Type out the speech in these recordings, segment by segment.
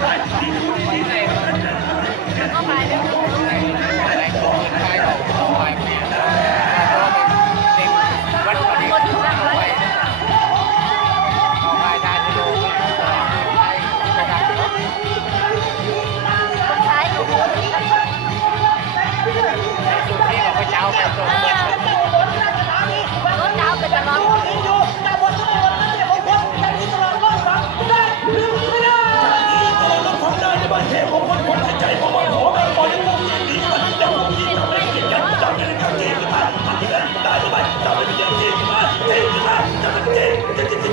感谢您的支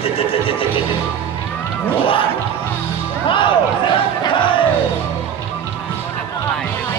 One.